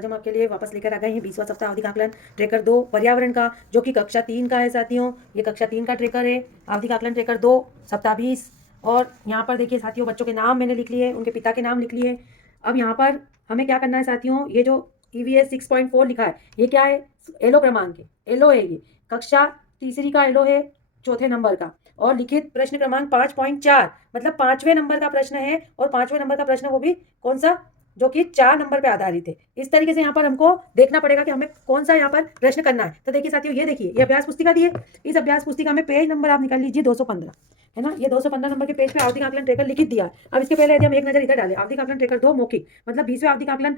आज हम आपके लिए वापस लेकर आ गए हैं 20वां सप्ताह अवधि आकलन ट्रेकर 2 पर्यावरण का, जो कि कक्षा 3 का है साथियों। ये कक्षा 3 का ट्रेकर है, अवधि आकलन ट्रेकर 2 सप्ताह 20। और यहाँ पर देखिए साथियों, बच्चों के नाम मैंने लिख लिए, उनके पिता के नाम लिख लिए। अब यहाँ पर हमें क्या करना है साथियों, ये जो EVS 6.4 लिखा है, ये क्या है? एलो क्रमांक है, एलो है, ये कक्षा तीसरी का एलो है, चौथे नंबर का। और लिखित प्रश्न क्रमांक 5.4 मतलब 5वें नंबर का प्रश्न है, और 5वें नंबर का प्रश्न वो भी कौन सा, जो कि 4 नंबर पे आधारित है। इस तरीके से यहाँ पर हमको देखना पड़ेगा कि हमें कौन सा यहाँ पर प्रश्न करना है। तो देखिए साथियों, ये देखिए, ये अभ्यास पुस्तिका दी है। इस अभ्यास पुस्तिका में पेज नंबर आप निकाल लीजिए 215, है ना। ये 215 नंबर के पेज पे आवधिक आकलन ट्रेकर लिखित दिया है। अब इसके पहले यदि हम एक नजर इधर डालें, आवधिक आकलन ट्रेकर 2 मौखिक, मतलब 20वें आवधिक आकलन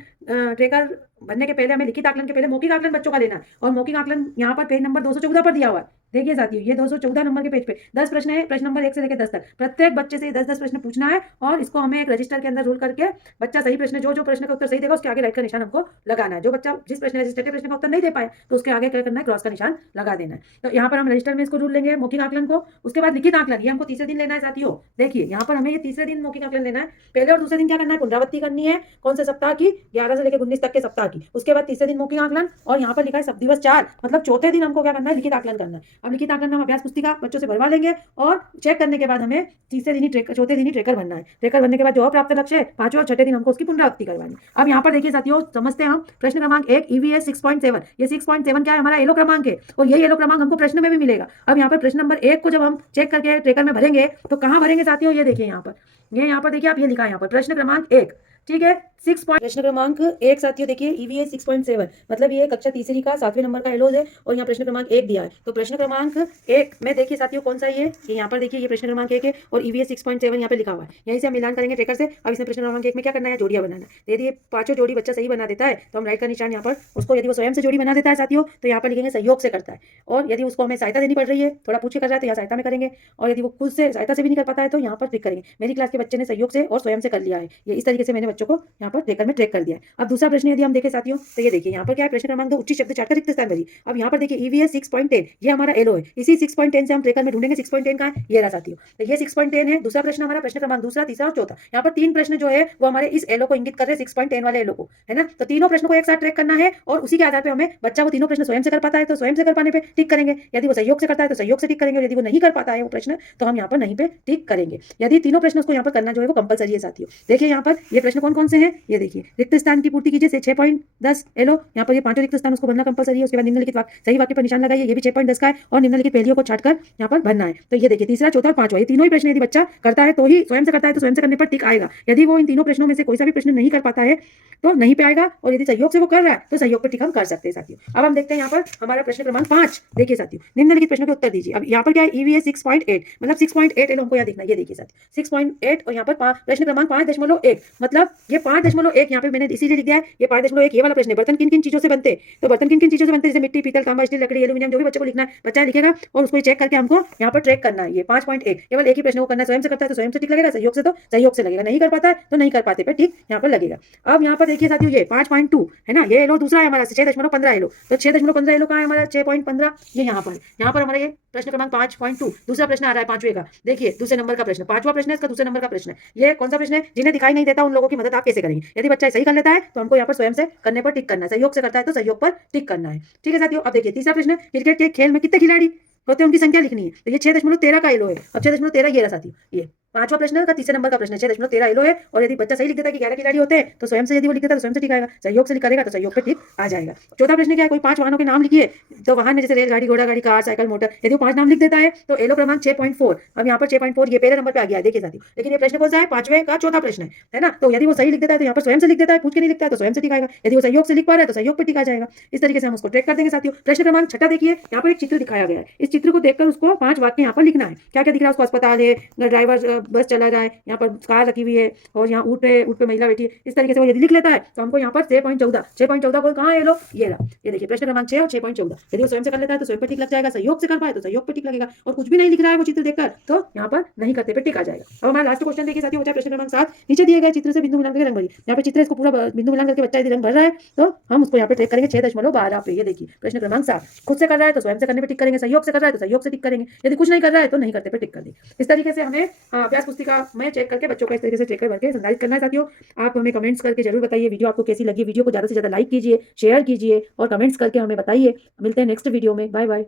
ट्रेकर बनने के पहले हमें लिखित आकलन के पहले मौखिक आकलन बच्चों का लेना है। और मौखिक आकलन यहाँ पर पेज नंबर 214 पर दिया हुआ है। देखिए साथियों, ये 214 नंबर के पेज पे 10 प्रश्न है, प्रश्न नंबर 1 से लेकर 10 तक। प्रत्येक बच्चे से 10-10 प्रश्न पूछना है, और इसको हमें एक रजिस्टर के अंदर रूल करके बच्चा सही प्रश्न, जो प्रश्न का उत्तर सही देगा उसके आगे राइट का निशान हमको लगाना है। जो बच्चा जिस प्रश्न रजिस्टर के प्रश्न का उत्तर नहीं दे पाए तो उसके आगे क्या करना है, क्रॉस का निशान लगा देना है। तो यहाँ पर हम रजिस्टर में इसको रूल लेंगे मौखिक आकलन को। उसके बाद लिखित आकलन, ये हमको तीसरे दिन लेना है साथियों। देखिए यहाँ पर हमें ये तीसरे दिन मौखिक आकलन लेना है। पहले और दूसरे दिन क्या करना है, पुनरावृत्ति करनी है। कौन से सप्ताह की? 11 से लेकर 19 तक के सप्ताह की। उसके बाद तीसरे दिन मौखिक आकलन, और यहाँ पर लिखा है सब दिवस 4, मतलब चौथे दिन हमको क्या करना है, लिखित आकलन करना है। अब लिखित आकलन हम अभ्यास पुस्तिका बच्चों से भरवा लेंगे, और चेक करने के बाद हमें तीसरे दिन ही चौथे दिन ही ट्रेकर बनना है। ट्रेकर बनने के बाद जो प्राप्त लक्ष्य है, 5वें और 6ठे दिन हमको उसकी पुनरावृत्ति करवानी। अब यहाँ पर देखिए साथियों, समझते हैं हम प्रश्न क्रमांक 1 EVS 6.7। ये 6.7 क्या है, हमारा एलो क्रमांक है, और यही एलो क्रमांक हमको प्रश्न में भी मिलेगा। अब यहाँ पर प्रश्न नंबर 1 को जब हम चेक करके ट्रेकर में भरेंगे तो कहाँ भरेंगे साथियों, ये देखिए यहाँ पर, ये यहाँ पर देखिए आप, ये लिखा है यहाँ पर प्रश्न क्रमांक 1, ठीक है। प्रश्न क्रमांक 1 साथियों देखिए EVS 6.7 मतलब ये कक्षा तीसरी का 7वें नंबर का एलोज है, और यहाँ प्रश्न क्रमांक 1 दिया है। तो प्रश्न क्रमांक 1 में देखिए साथियों कौन सा ये यहाँ पर देखिए, ये प्रश्न क्रमांक 1 है, और EVS 6.7 यहाँ पे लिखा हुआ है। यहीं से हम मिलान करेंगे ट्रेकर से। अब इसमें प्रश्न क्रमांक 1 में क्या करना है, जोड़ियां बनाना है। यदि 5 जोड़ी बच्चा सही बना देता है तो हम राइट का निशान यहाँ पर उसको, यदि वो स्वयं से जोड़ी बना देता है साथियों तो यहाँ पर लिखेंगे सहयोग से करता है। और यदि उसको हमें सहायता देनी पड़ रही है, थोड़ा पूछ के कर रहा है, तो यहाँ सहायता में करेंगे। और यदि वो खुद से सहायता से भी नहीं कर पाता है तो यहाँ पर टिक करेंगे। मेरी क्लास के बच्चे ने सहयोग से और स्वयं से कर लिया है। ये इस तरीके से मैंने बच्चों को यहाँ पर ट्रेकर में ट्रेक कर दिया है। अब दूसरा प्रश्न यदि हम देखें साथियों, तो ये देखिए यहाँ पर क्या है, प्रश्न क्रमांक 2 उच्च शब्द चार्ट का रिक्त स्थान भरिए। अब यहाँ पर देखिए EVS 6.10 ये हमारा एलो है। इसी 6.10 से हम ट्रेकर में ढूंढेंगे 6.10 का है, ये रहा साथियों। तो ये 6.10 है। दूसरा प्रश्न हमारा प्रश्न क्रमांक दूसरा, तीसरा और चौथा, यहाँ पर 3 प्रश्न जो है वो हमारे इस एलो को इंगित कर रहे हैं, 6.10 वाले एलो को, है ना। तो तीनों प्रश्नों को एक साथ ट्रैक करना है, और उसी के आधार पर हमें बच्चा वो तीनों प्रश्न स्वयं से कर पाता है तो स्वयं से कर पाने पे टिक करेंगे। यदि वो सहयोग से करता है तो सहयोग से टिक करेंगे, और यदि वो नहीं कर पाता है वो प्रश्न तो हम यहाँ पर नहीं पे टिक करेंगे। यदि तीनों प्रश्न उसको यहाँ पर करना जो है वो कंपलसरी है साथियों। देखिए यहाँ पर ये प्रश्न कौन कौन से हैं, ये देखिए, रिक्त स्थान की पूर्ति कीजिए से 6.10 एलो। यहाँ पर ये 5 रिक्त स्थान उसको भरना कंपलसरी है। उसके बाद निम्नलिखित सही वाक्य पर निशान लगाइए, ये भी 6.10 का है, और निम्नलिखित पहलियों को छाटकर यहाँ पर भरना है। तो ये देखिए तीसरा, चौथा और पांचवा, ये तीनों ही प्रश्न यदि बच्चा करता है तो ही, स्वयं से करता है तो स्वयं से करने पर टिक आएगा। यदि वो इन तीनों प्रश्नों में से कोई सा भी प्रश्न नहीं कर पाता है तो नहीं पे आएगा, और यदि सहयोग से वो कर रहा है तो सहयोग पर टिक हम कर सकते हैं साथियों। अब हम देखते हैं यहाँ पर हमारा प्रश्न क्रमांक 5। देखिए साथियों, निम्नलिखित प्रश्नों के उत्तर दीजिए। अब यहाँ पर क्या है, EVS 6.8 मतलब 6.8 एलो हमको यहाँ देखना है। ये देखिए साथियों 6.8, और यहाँ पर प्रश्न क्रमांक 5.1 मतलब ये 5.1 यहाँ पे मैंने इसीलिए लिख दिया है। ये 5.1 ये वाला प्रश्न है, बर्तन किन किन चीजों से बनते हैं, तो बर्तन किन किन चीजों से बनते हैं, जैसे मिट्टी, पीतल, तांबा, स्टील, लकड़ी, एल्यूमिनियम, जो भी बच्चे को लिखना है बच्चा लिखेगा, और उसको चेक करके हमको यहाँ पर ट्रैक करना है। ये 5.1 केवल एक ही प्रश्न को करना है, स्वयं से करता है तो स्वयं से टिक लगेगा, सहयोग से तो सहयोग से लगेगा, नहीं कर पाता है तो नहीं कर पाते पे टिक यहाँ पर लगेगा। अब यहाँ पर देखिए साथियों, ये 5.2 है ना, ये एलो दूसरा है हमारा 6.15 एलो। तो 6.15 एलो कहाँ है हमारा, 6.15 ये यहाँ पर हमारा ये प्रश्न क्रमांक 5.2 दूसरा प्रश्न आ रहा है 5वें का। देखिए दूसरे नंबर का प्रश्न, 5वां प्रश्न है इसका, दूसरे नंबर का प्रश्न है। ये कौन सा प्रश्न है, जिन्हें दिखाई नहीं देता उन लोगों की मदद आप कैसे करेंगे। यदि बच्चा सही कर लेता है तो हमको यहाँ पर स्वयं से करने पर टिक करना है, सहयोग से करता है तो सहयोग पर टिक करना है, ठीक है साथियों। अब देखिए तीसरा प्रश्न, क्रिकेट के खेल में कितने खिलाड़ी होते हैं उनकी संख्या लिखनी है। तो ये 6.13 का एलो है। अब 6.13 ये रहा साथियों, ये 5वां प्रश्न का तीसरे नंबर का प्रश्न है, 6.13 एलो है। और यदि बच्चा सही लिख देता है कि 11 खिलाड़ी होते हैं तो स्वयं से, यदि वो लिख देता है तो स्वयं से टिक आएगा, सहयोग से करेगा तो सहयोग पे टिक आ जाएगा। चौथा प्रश्न क्या है, कोई 5 वाहनों के नाम लिखिए। तो वाहन में जैसे रेलगाड़ी, घोड़ा गाड़ी, कार, साइकिल, मोटर, यदि वो 5 नाम लिख देता है तो एलो क्रमांक 6.4। अब यहाँ पर 6.4 ये पहले नंबर पे आ गया है, देखिए साथियों। लेकिन ये प्रश्न कौन सा है, 5वें का चौथा प्रश्न है ना। तो यदि वो सही लिख देता है तो यहाँ पर स्वयं से लिख देता है, पूछ के नहीं लिखता है तो स्वयं से टिक आएगा। यदि वो सहयोग से लिख पा रहा है तो सहयोग पे टिक आ जाएगा। इस तरीके से हम उसको ट्रैक कर देंगे साथियों। प्रश्न क्रमांक 6 देखिए, यहाँ पर एक चित्र दिखाया गया है। इस चित्र को देखकर उसको 5 वाक्य यहाँ पर लिखना है। क्या क्या दिख रहा है उसको, अस्पताल है, ड्राइवर बस चला रहा है, यहाँ पर कार रखी हुई है, और यहाँ ऊँट पे महिला बैठी है। इस तरीके से वो यदि लिख लेता है तो हमको यहाँ पर 6.14 को कहाँ है लो, ये रहा, ये देखिए प्रश्न क्रमांक 6 और 6.14। यदि वो स्वयं से कर लेता है तो स्वयं पे टिक लग जाएगा, सहयोग से कर पाए तो सहयोग पे टिक लगेगा, और कुछ भी नहीं लिख रहा है वो चित्र देखकर तो यहाँ पर नहीं करते पे टिक आ जाएगा। अब हमारा लास्ट क्वेश्चन देखिए साथियों, बचा प्रश्न क्रमांक 7। नीचे दिए गए चित्र से बिंदु मिलान करके रंग भरिए। यहाँ पे चित्र इसको पूरा बिंदु मिलान करके बच्चा यदि रंग भर रहा है तो हम उसको यहाँ पे ट्रैक करेंगे 6.12 पे। ये देखिए प्रश्न क्रमांक 7, खुद से कर रहा है तो स्वयं से करने पे टिक करेंगे, सहयोग से कर रहा है तो सहयोग से टिक करेंगे, यदि कुछ नहीं कर रहा है तो नहीं करते पे टिक कर देंगे। इस तरीके से हमें अभ्यास पुस्तिका में चेक करके बच्चों को इस तरीके से ट्रेकर भर के संधारित करना है साथियों। आप हमें कमेंट्स करके जरूर बताइए वीडियो आपको कैसी लगी। वीडियो को ज़्यादा से ज़्यादा लाइक कीजिए, शेयर कीजिए और कमेंट्स करके हमें बताइए। मिलते हैं नेक्स्ट वीडियो में। Bye bye.